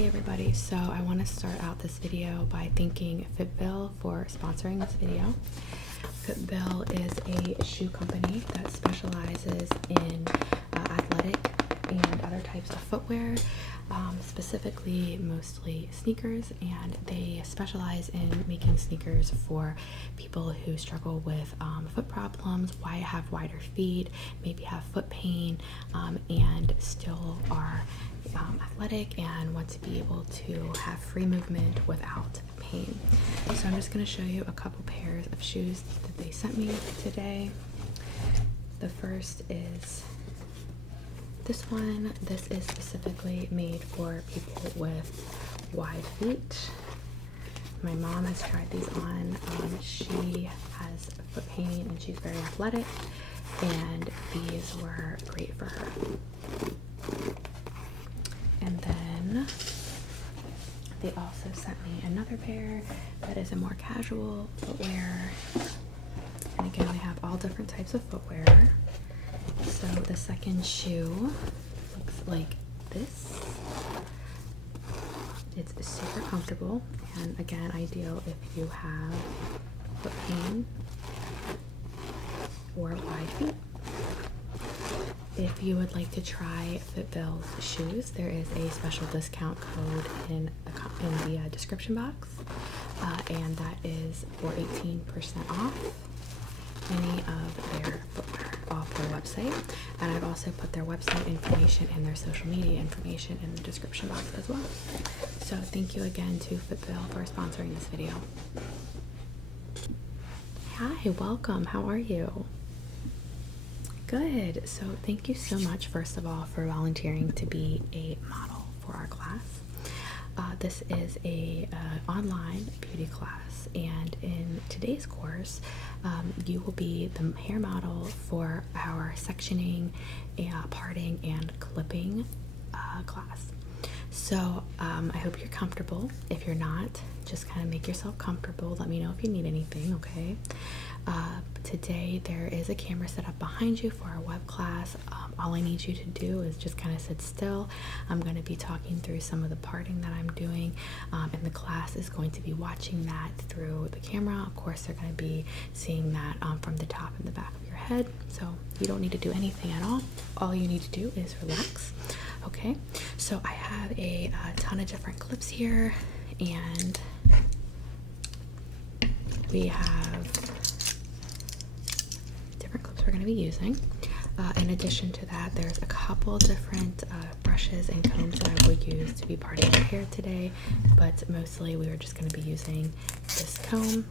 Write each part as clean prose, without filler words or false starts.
Hey everybody, so I want to start out this video by thanking Fitville for sponsoring this video. Fitville is a shoe company that specializes in athletic and other types of footwear, specifically mostly sneakers, and they specialize in making sneakers for people who struggle with foot problems, why have wider feet, maybe have foot pain, and still are athletic and want to be able to have free movement without pain. So I'm just going to show you a couple pairs of shoes that they sent me today. The first is this one. This is specifically made for people with wide feet. My mom has tried these on. She has foot pain and she's very athletic, and these were great for her. And then they also sent me another pair that is a more casual footwear. And again, they have all different types of footwear. So the second shoe looks like this. It's super comfortable and again, ideal if you have foot pain or wide feet. If you would like to try Fitville's shoes, there is a special discount code in the description box, and that is for 18% off any of their footwear off their website. And I've also put their website information and their social media information in the description box as well. So thank you again to Fitville for sponsoring this video. Hi, welcome. How are you? Good. So thank you so much, first of all, for volunteering to be a model for our class. This is a online beauty class, and in today's course, you will be the hair model for our sectioning, parting, and clipping class. So I hope you're comfortable. If you're not, just kind of make yourself comfortable. Let me know if you need anything, okay? Today there is a camera set up behind you for our web class. All I need you to do is just kind of sit still. I'm going to be talking through some of the parting that I'm doing, and the class is going to be watching that through the camera. Of course, they're going to be seeing that from the top and the back of your head, so you don't need to do anything at all. All you need to do is relax. Okay, so I have a ton of different clips here, and we have different clips we're going to be using. In addition to that, there's a couple different brushes and combs that I will use to be parting your hair today, but mostly we are just going to be using this comb,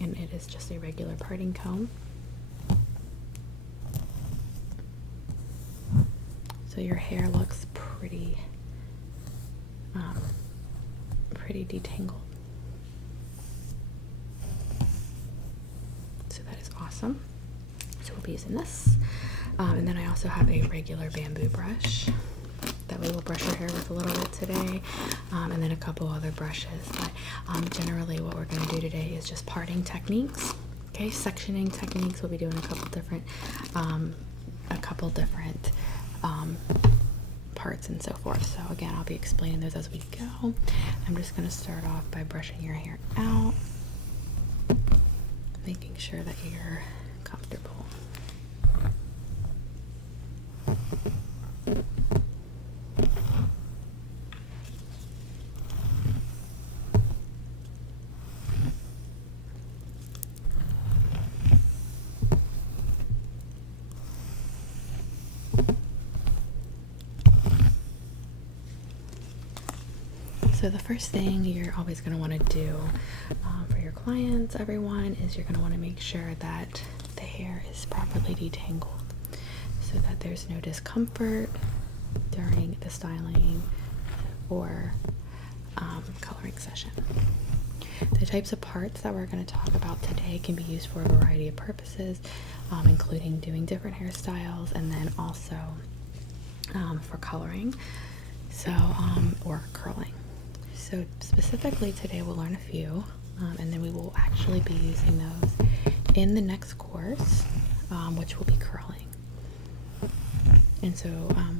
and it is just a regular parting comb. So your hair looks pretty detangled. So that is awesome. So we'll be using this. And then I also have a regular bamboo brush that we will brush your hair with a little bit today, and then a couple other brushes. But generally what we're going to do today is just parting techniques. Okay, sectioning techniques. We'll be doing a couple different parts and so forth. So again, I'll be explaining those as we go. I'm just going to start off by brushing your hair out, making sure that you're comfortable. So the first thing you're always going to want to do for your clients, everyone, is you're going to want to make sure that the hair is properly detangled so that there's no discomfort during the styling or coloring session. The types of parts that we're going to talk about today can be used for a variety of purposes, including doing different hairstyles and then also for coloring, or curling. So specifically today we'll learn a few, and then we will actually be using those in the next course, which will be curling. And so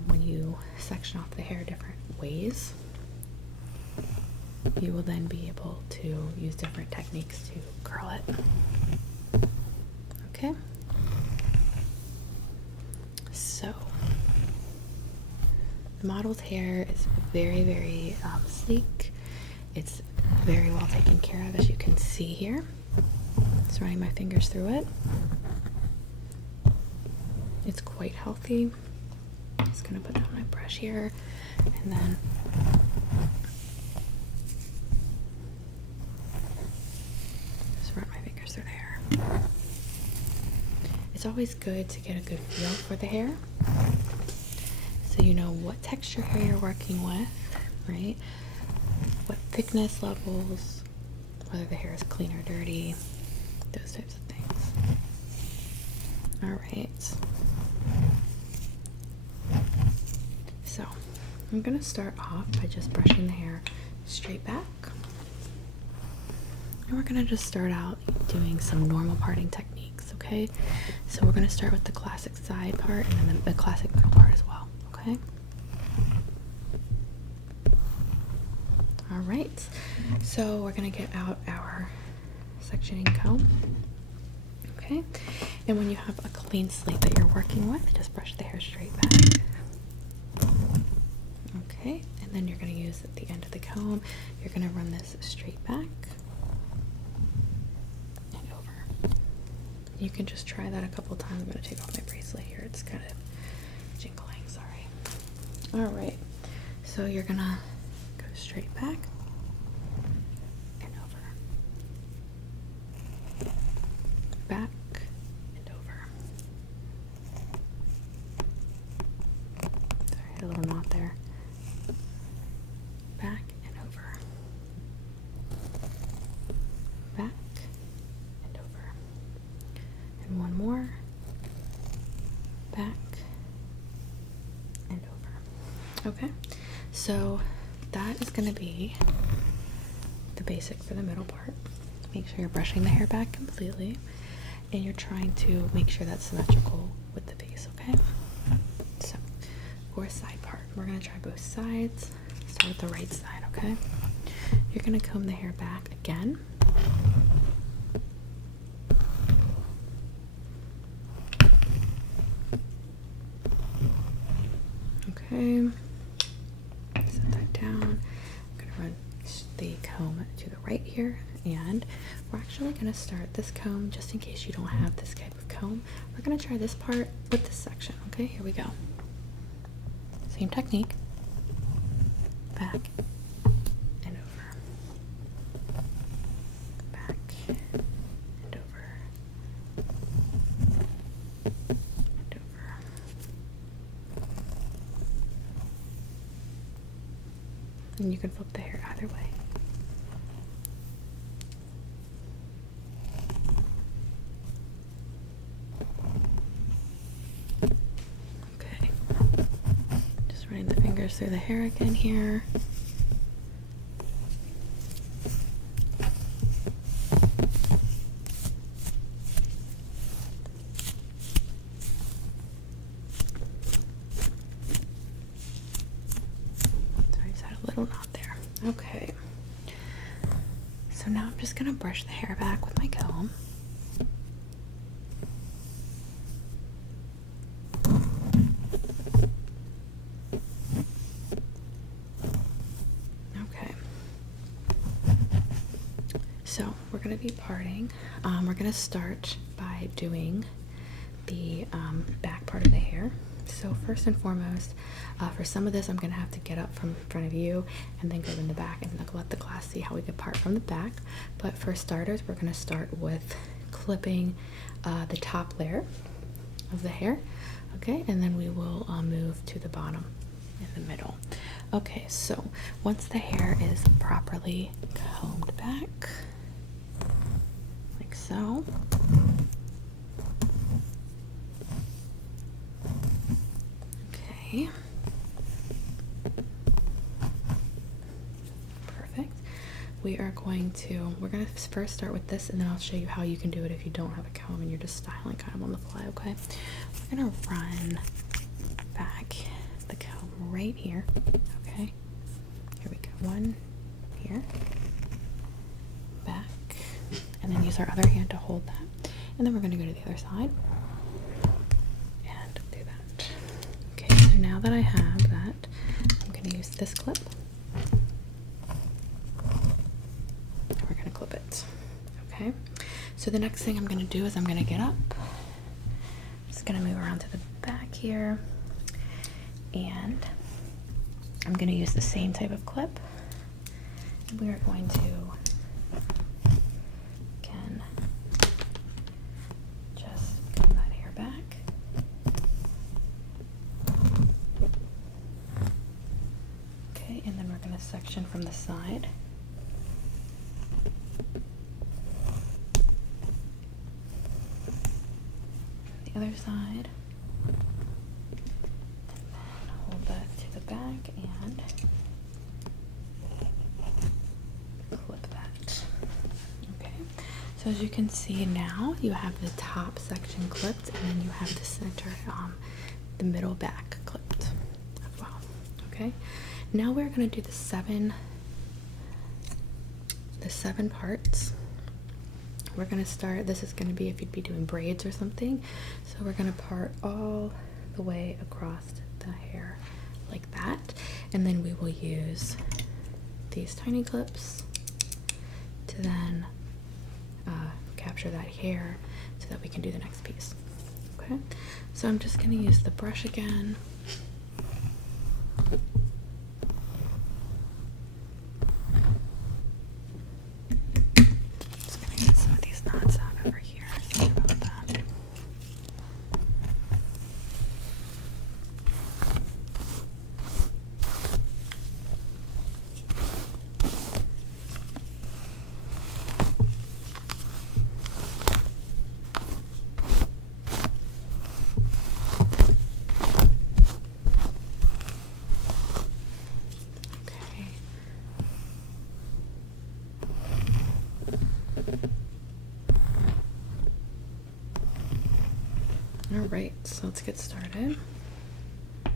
when you section off the hair different ways, you will then be able to use different techniques to curl it. Okay, so the model's hair is very, very sleek. It's very well taken care of, as you can see here. Just running my fingers through it. It's quite healthy. I'm just gonna put down my brush here and then just run my fingers through the hair. It's always good to get a good feel for the hair, so you know what texture hair you're working with, right? What thickness levels, whether the hair is clean or dirty, those types of things. All right. So I'm gonna start off by just brushing the hair straight back. And we're gonna just start out doing some normal parting techniques, okay? So we're gonna start with the classic side part and then the classic middle part as well, okay? All right, so we're gonna get out our sectioning comb, okay? And when you have a clean slate that you're working with, just brush the hair straight back. Okay, and then you're gonna use the end of the comb. You're gonna run this straight back and over. You can just try that a couple times. I'm gonna take off my bracelet here. It's kind of jingling, sorry. All right, so you're gonna go straight back and over. Back and over. Sorry, a little knot there. Back and over. Back and over. And one more. Back and over. Okay, so that is going to be the basic for the middle part. Make sure you're brushing the hair back completely and you're trying to make sure that's symmetrical with the base, okay? So for side part, we're going to try both sides. Start with the right side, okay? You're going to comb the hair back again. Okay, set that down. I'm going to run the comb to the right here, and we're actually going to start this comb, just in case you don't have this type of comb. We're going to try this part with this section, okay? Here we go. Same technique. Back and over. Back and over. And over. And you can flip the hair either way. Okay. Just running the fingers through the hair again here. Little knot there. Okay, so now I'm just gonna brush the hair back with my comb. Okay, so we're gonna be parting. We're gonna start by doing the back part of the hair. So first and foremost, for some of this, I'm gonna have to get up from in front of you and then go in the back and let the class see how we can part from the back. But for starters, we're gonna start with clipping the top layer of the hair, okay? And then we will move to the bottom in the middle. Okay, so once the hair is properly combed back, like so. Okay. Perfect. We're gonna first start with this, and then I'll show you how you can do it if you don't have a comb and you're just styling kind of on the fly, okay? We're gonna run back the comb right here, okay? Here we go, one here, back, and then use our other hand to hold that. And then we're going to go to the other side and do that. Okay, so now that I have that, I'm going to use this clip. And we're going to clip it. Okay, so the next thing I'm going to do is I'm going to get up. I'm just going to move around to the back here, and I'm going to use the same type of clip. And we are going to again just comb that hair back. Okay, and then we're going to section from the side. The other side. Hold that to the back and clip that. Okay, so as you can see now, you have the top section clipped, and then you have the center, the middle back clipped as well. Okay, now we're going to do the seven parts. We're going to start, this is going to be if you'd be doing braids or something. So we're going to part all the way across the hair like that, and then we will use these tiny clips to then capture that hair so that we can do the next piece. Okay, so I'm just going to use the brush again. Just going to get some of these knots out over here. Sorry about that. Alright, so let's get started. I'm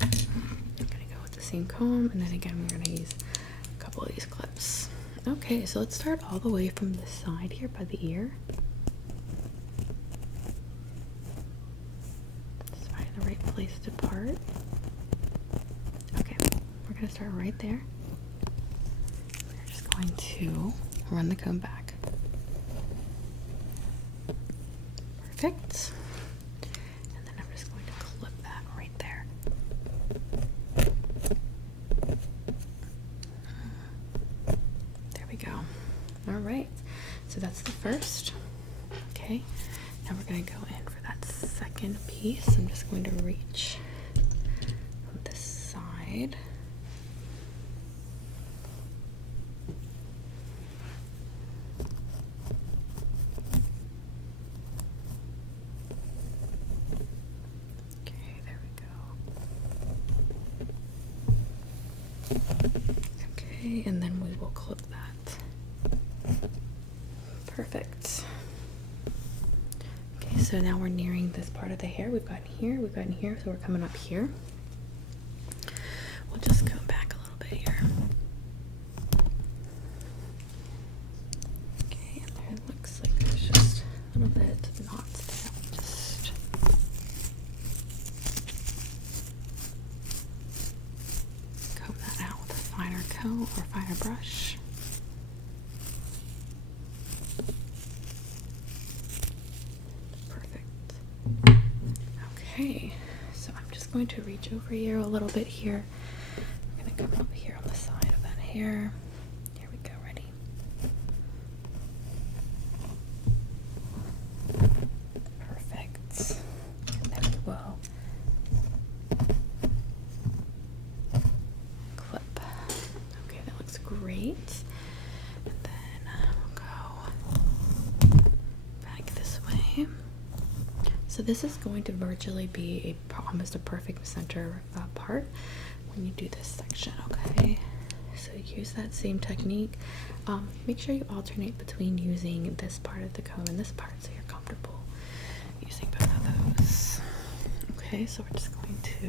gonna go with the same comb, and then again we're gonna use a couple of these clips. Okay, so let's start all the way from the side here by the ear. Just find the right place to part. Okay, we're gonna start right there. We're just going to run the comb back. Perfect. And then I'm just going to clip that right there. There we go. All right. So that's the first. Okay. Now we're going to go in for that second piece. I'm just going to reach from this side. Okay, and then we will clip that. Perfect. Okay, so now we're nearing this part of the hair. We've gotten here, so we're coming up here. We'll just go back a little bit here. Okay, and there it looks like there's just a little bit of knots there. Just comb that out with a finer comb or finer brush. Perfect. Okay, so I'm just going to reach over here a little bit here. I'm going to come up here on the side of that hair. Here we go, ready? Perfect. And then we will clip. Okay, that looks great. And then we'll go back this way. So this is going to virtually be almost a perfect center part when you do this section, okay? So use that same technique. Make sure you alternate between using this part of the comb and this part so you're comfortable using both of those. Okay, so we're just going to,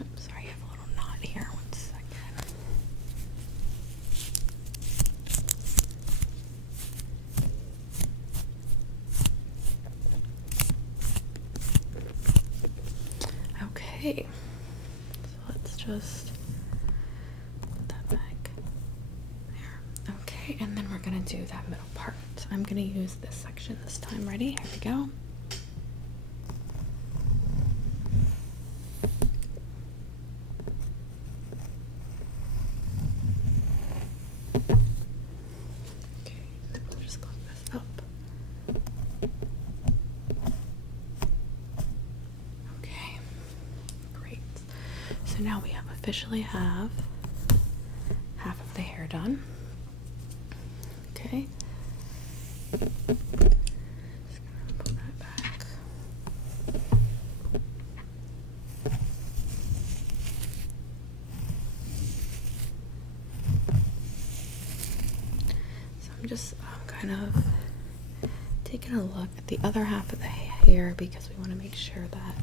oops, sorry, I have a little knot here, 1 second. Okay, so let's just put that back there. Okay, and then we're gonna do that middle part. I'm gonna use this section this time. Ready? Here we go. Okay, we'll just close this up. Okay, great. So now we officially have half of the hair done. Okay. Just gonna pull that back. So I'm just kind of taking a look at the other half of the hair because we want to make sure that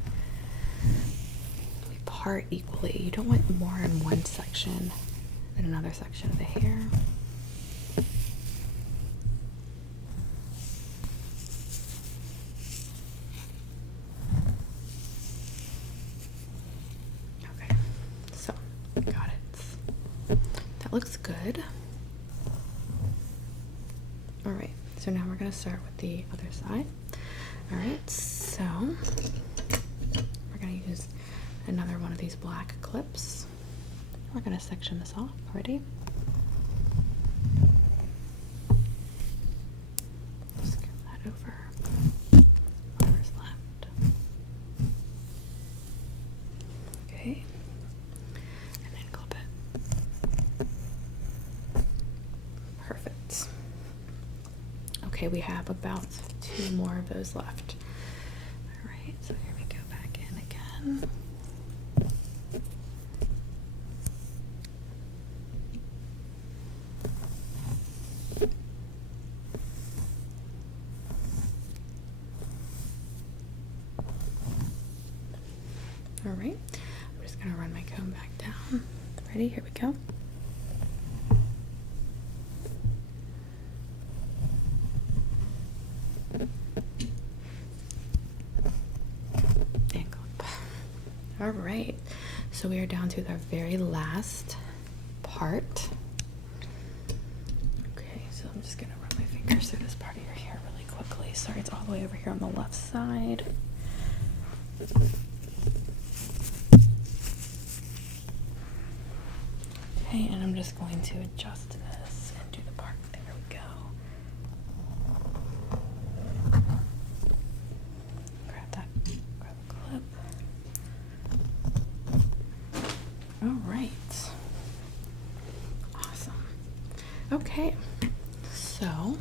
we part equally. You don't want more in one section than another section of the hair. Okay, so got it. That looks good. All right, so now we're going to start with the other side. All right, so we're going to use another one of these black clips. We're going to section this off. Ready? Just get that over whatever's left. Okay, and then clip it. Perfect. Okay, we have about 2 more of those left. All right, so here we go back in again. All right, I'm just gonna run my comb back down. Ready? Here we go. And clip. All right, so we are down to the very last part. Okay, so I'm just gonna run my fingers through this part of your hair really quickly. Sorry, it's all the way over here on the left side. Okay, and I'm just going to adjust this and do the part. There we go. Grab that, grab a clip. All right. Awesome. Okay, so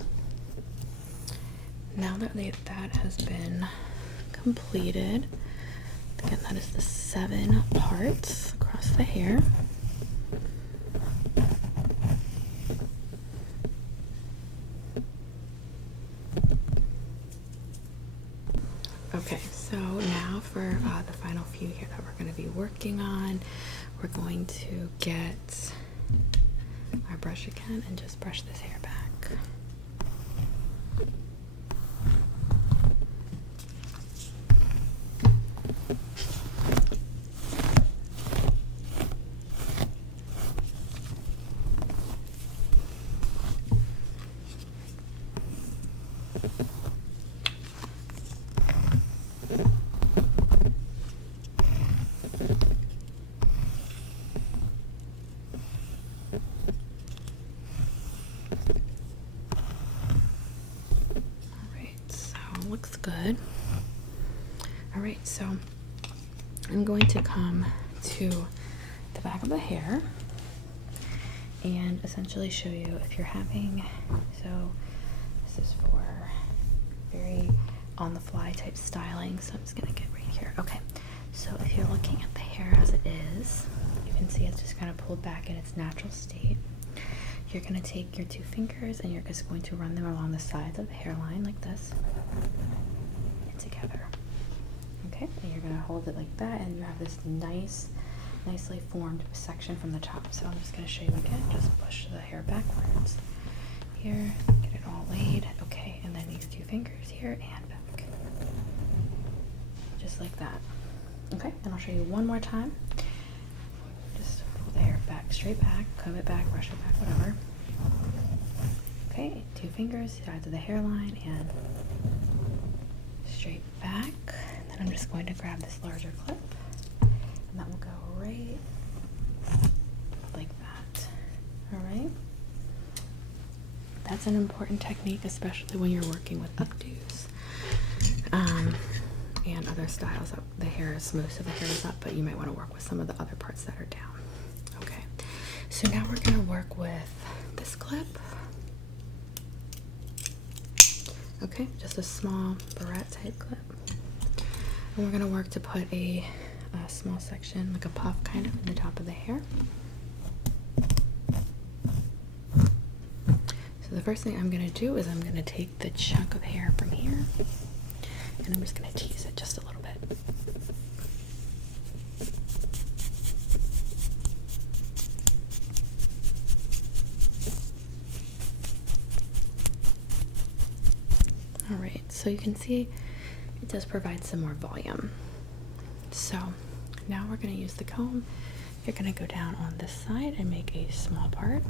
now that that has been completed, again, that is the 7 parts across the hair. Okay, so now for the final few here that we're going to be working on, we're going to get our brush again and just brush this hair back. Looks good. All right, so I'm going to come to the back of the hair and essentially show you if you're having, so this is for very on the fly type styling, so I'm just gonna get right here. Okay, so if you're looking at the hair as it is, you can see it's just kind of pulled back in its natural state. You're going to take your 2 fingers and you're just going to run them along the sides of the hairline like this and together. Okay, and you're going to hold it like that, and you have this nicely formed section from the top. So I'm just going to show you again. Just push the hair backwards here, get it all laid. Okay, and then these 2 fingers here and back, just like that. Okay, and I'll show you one more time. Just pull the hair back, straight back, comb it back, brush it back, whatever. Okay, 2 fingers, sides of the hairline, and straight back. And then I'm just going to grab this larger clip, and that will go right like that. All right. That's an important technique, especially when you're working with updos and other styles. The hair is, most of the hair is up, but you might want to work with some of the other parts that are down. Okay, so now we're going to work with this clip. Okay, just a small barrette type clip. And we're going to work to put a small section, like a puff kind of, in the top of the hair. So the first thing I'm going to do is I'm going to take the chunk of hair from here, and I'm just going to tease it just a little bit. All right, so you can see it does provide some more volume. So now we're going to use the comb. You're going to go down on this side and make a small part.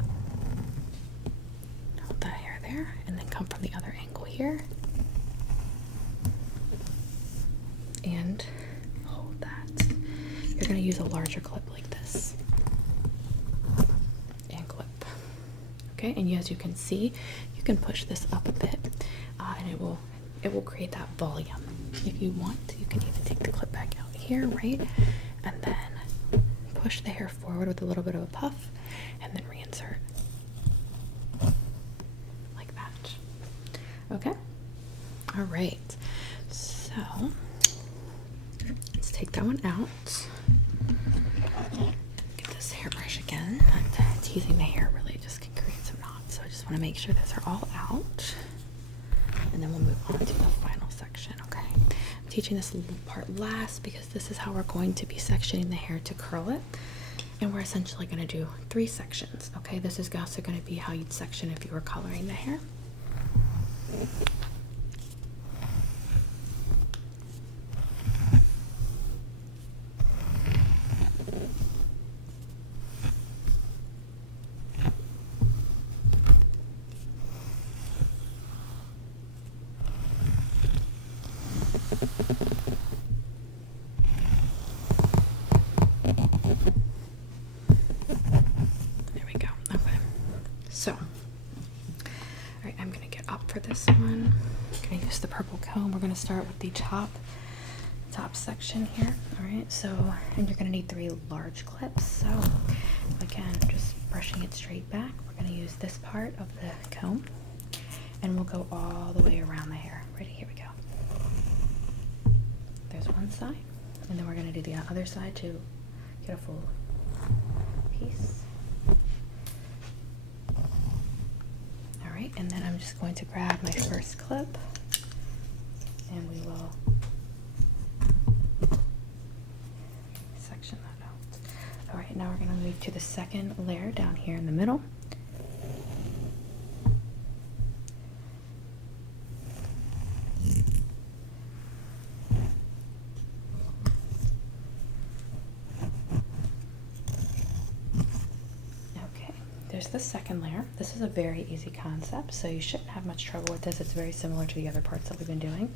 Hold that hair there, and then come from the other angle here. And hold that. You're going to use a larger clip like this. And clip. Okay, and as you can see, you can push this up a bit, and it will create that volume. If you want, you can even take the clip back out here, right? And then push the hair forward with a little bit of a puff, and then reinsert. Like that. Okay? All right. So, let's take that one out. Get this hairbrush again. Teasing the hair really just can create some knots, so I just want to make sure those are all out. And then we'll move on to the final section, okay? I'm teaching this little part last because this is how we're going to be sectioning the hair to curl it. And we're essentially going to do 3 sections, okay? This is also going to be how you'd section if you were coloring the hair. There we go. Okay. So, all right, I'm going to get up for this one. I'm going to use the purple comb. We're going to start with the top section here. All right, so, and you're going to need 3 large clips. So, again, just brushing it straight back. We're going to use this part of the comb, and we'll go all the way around the hair. Ready? Here we go. There's one side, and then we're going to do the other side to get a full piece. All right, and then I'm just going to grab my first clip, and we will section that out. All right, now we're going to move to the second layer down here in the middle. There's the second layer. This is a very easy concept, so you shouldn't have much trouble with this. It's very similar to the other parts that we've been doing.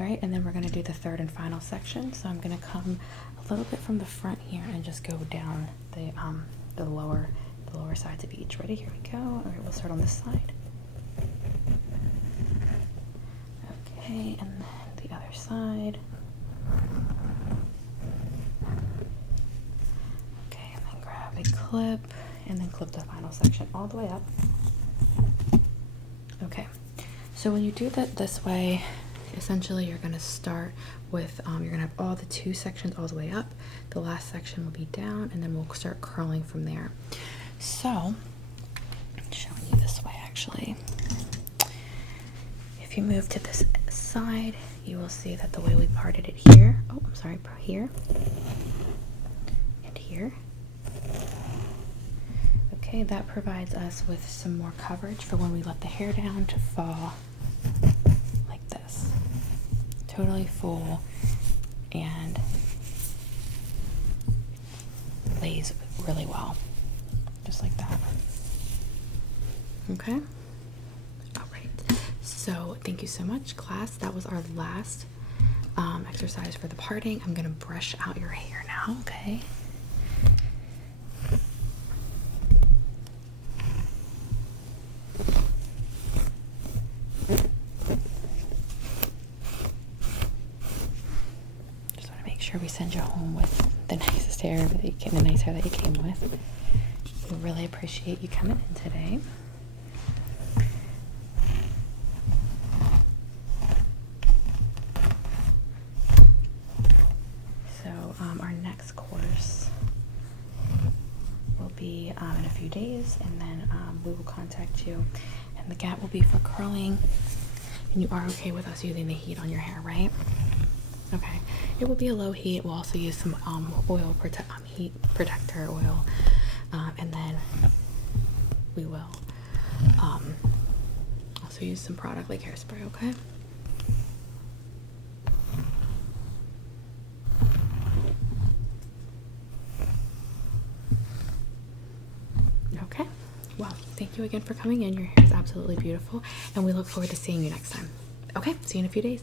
All right, and then we're going to do the third and final section. So I'm going to come a little bit from the front here and just go down the lower sides of each. Ready? Here we go. All right, we'll start on this side. Okay, and then the other side. Okay, and then grab a clip. And then clip the final section all the way up. Okay, so when you do that this way, essentially you're going to start with, you're going to have all the 2 sections all the way up. The last section will be down, and then we'll start curling from there. So, showing you this way actually. If you move to this side, you will see that the way we parted it here, here and here. Okay, that provides us with some more coverage for when we let the hair down to fall like this. Totally full and lays really well, just like that. Okay. All right. So thank you so much, class. That was our last exercise for the parting. I'm gonna brush out your hair now. Okay. Just want to make sure we send you home with the nicest hair that you came, the nice hair that you came with. We really appreciate you coming in today. Our next course will be in a few days, and then we will contact you, and the gap will be for curling. And you are okay with us using the heat on your hair, right? Okay. It will be a low heat. We'll also use some heat protector oil, and then we will also use some product like hairspray. Okay. Okay, well, thank you again for coming in. Your hair is absolutely beautiful, and we look forward to seeing you next time. Okay, see you in a few days.